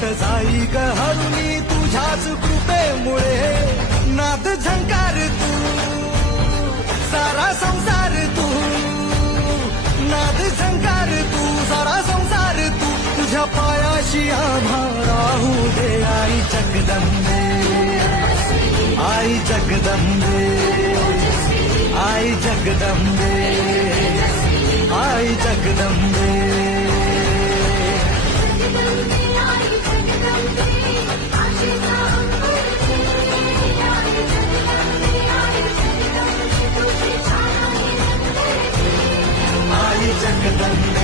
संकट जाई ग हरुनी तुझ्याच कृपेमुळे नाद झंकार तू सारा संसार तू नाद झंकार तू सारा संसार तू तुझ्या पायाशी आम्हा राहू दे आई जगदंबे आई जगदंबे आई जगदंबे आई जगदंबे आई जगदंबे